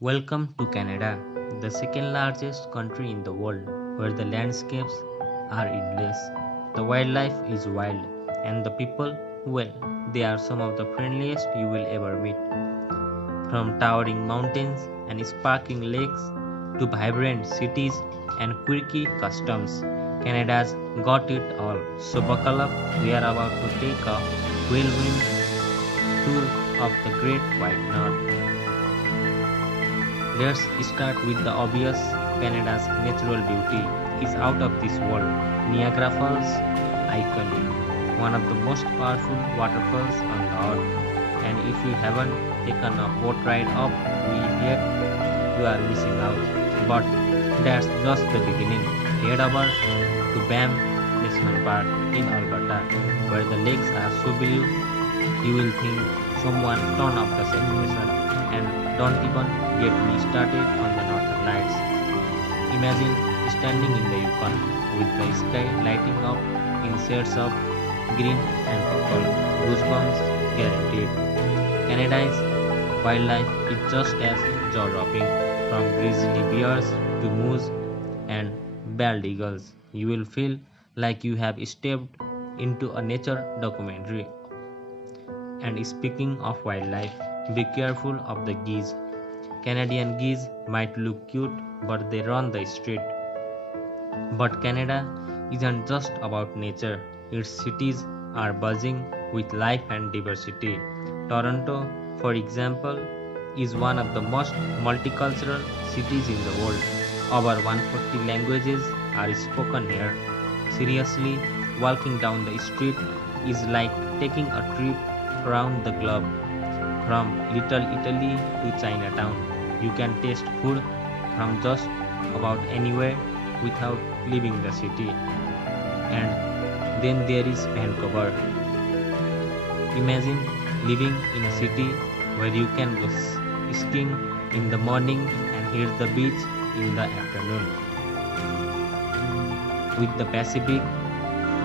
Welcome to Canada, the second largest country in the world, where the landscapes are endless. The wildlife is wild, and the people, well, they are some of the friendliest you will ever meet. From towering mountains and sparkling lakes to vibrant cities and quirky customs, Canada's got it all. So buckle up, we are about to take a whirlwind tour of the Great White North. Let's start with the obvious. Canada's natural beauty is out of this world. Niagara Falls, iconic, one of the most powerful waterfalls on the earth. And if you haven't taken a boat ride up yet, you are missing out. But that's just the beginning. Head over to Banff National Park in Alberta, where the lakes are so blue you will think someone turned off the saturation. And don't even get me started on the northern lights. Imagine standing in the Yukon with the sky lighting up in shades of green and purple. Goosebumps guaranteed. Canada's wildlife is just as jaw-dropping, from grizzly bears to moose and bald eagles. You will feel like you have stepped into a nature documentary. And speaking of wildlife, be careful of the geese. Canadian geese might look cute, but they run the street. But Canada isn't just about nature, its cities are buzzing with life and diversity. Toronto, for example, is one of the most multicultural cities in the world. Over 140 languages are spoken here. Seriously, walking down the street is like taking a trip around the globe. From Little Italy to Chinatown, you can taste food from just about anywhere without leaving the city. And then there is Vancouver. Imagine living in a city where you can go skiing in the morning and hit the beach in the afternoon, with the Pacific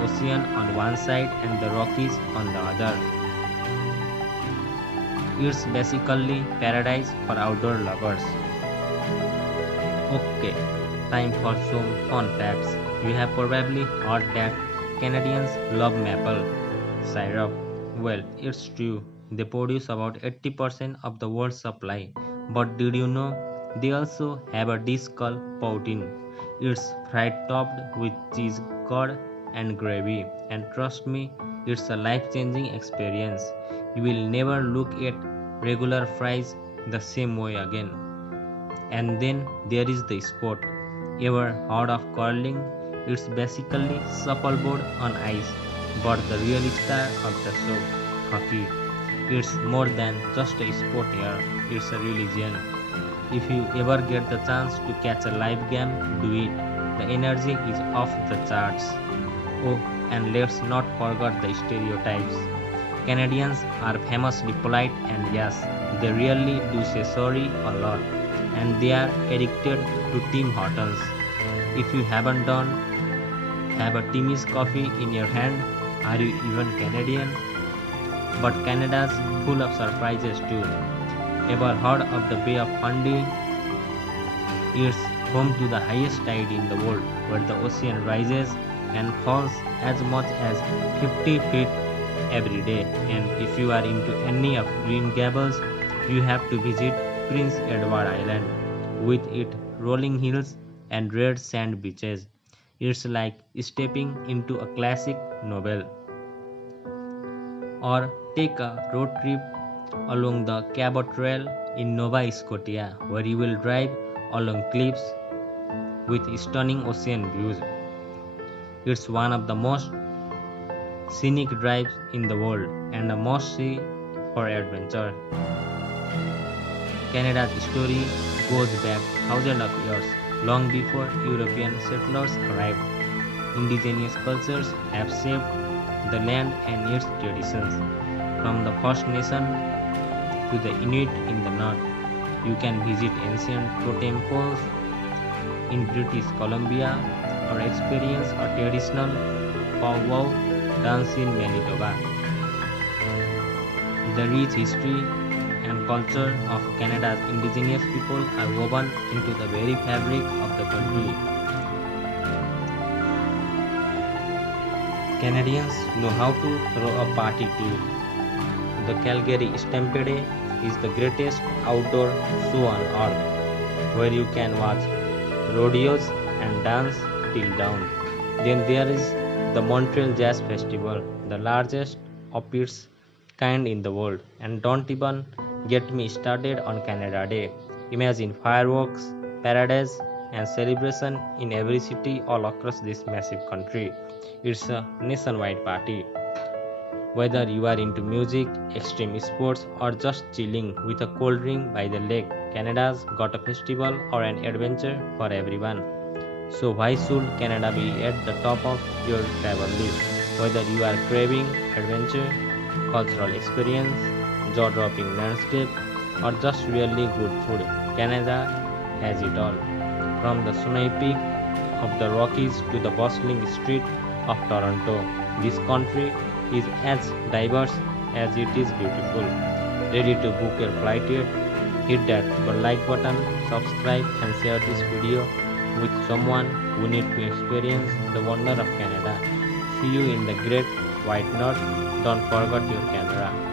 Ocean on one side and the Rockies on the other. It's basically paradise for outdoor lovers. Okay, time for some fun facts. You have probably heard that Canadians love maple syrup. Well, it's true. They produce about 80% of the world's supply. But did you know they also have a dish called poutine? It's fried topped with cheese curd and gravy. And trust me, it's a life-changing experience. You will never look at regular fries the same way again. And then there is the sport. Ever heard of curling? It's basically shuffleboard on ice, but the real star of the show, hockey. It's more than just a sport here, it's a religion. If you ever get the chance to catch a live game, do it. The energy is off the charts. Oh, and let's not forget the stereotypes. Canadians are famously polite, and yes, they really do say sorry a lot, and they are addicted to Tim Hortons. If you haven't done, have a Timmy's coffee in your hand. Are you even Canadian? But Canada's full of surprises too. Ever heard of the Bay of Fundy? It's home to the highest tide in the world, where the ocean rises and falls as much as 50 feet every day. And if you are into any of Green Gables, you have to visit Prince Edward Island with its rolling hills and red sand beaches. It's like stepping into a classic novel. Or take a road trip along the Cabot Trail in Nova Scotia, where you will drive along cliffs with stunning ocean views. It's one of the most scenic drives in the world and a must see for adventure. Canada's story goes back thousands of years, long before European settlers arrived. Indigenous cultures have shaped the land and its traditions. From the First Nation to the Inuit in the north, you can visit ancient totem poles in British Columbia or experience a traditional powwow dance in Manitoba. The rich history and culture of Canada's indigenous people are woven into the very fabric of the country. Canadians know how to throw a party too. The Calgary Stampede is the greatest outdoor show on earth, where you can watch rodeos and dance till dawn. Then there is the Montreal Jazz Festival, the largest of its kind in the world. And don't even get me started on Canada Day. Imagine fireworks, parades, and celebration in every city all across this massive country. It's a nationwide party. Whether you are into music, extreme sports, or just chilling with a cold drink by the lake, Canada's got a festival or an adventure for everyone. So why should Canada be at the top of your travel list? Whether you are craving adventure, cultural experience, jaw-dropping landscape, or just really good food, Canada has it all. From the snowy peak of the Rockies to the bustling street of Toronto, this country is as diverse as it is beautiful. Ready to book your flight yet? Hit that like button, subscribe and share this video with someone who needs to experience the wonder of Canada. See you in the great white north. Don't forget your camera.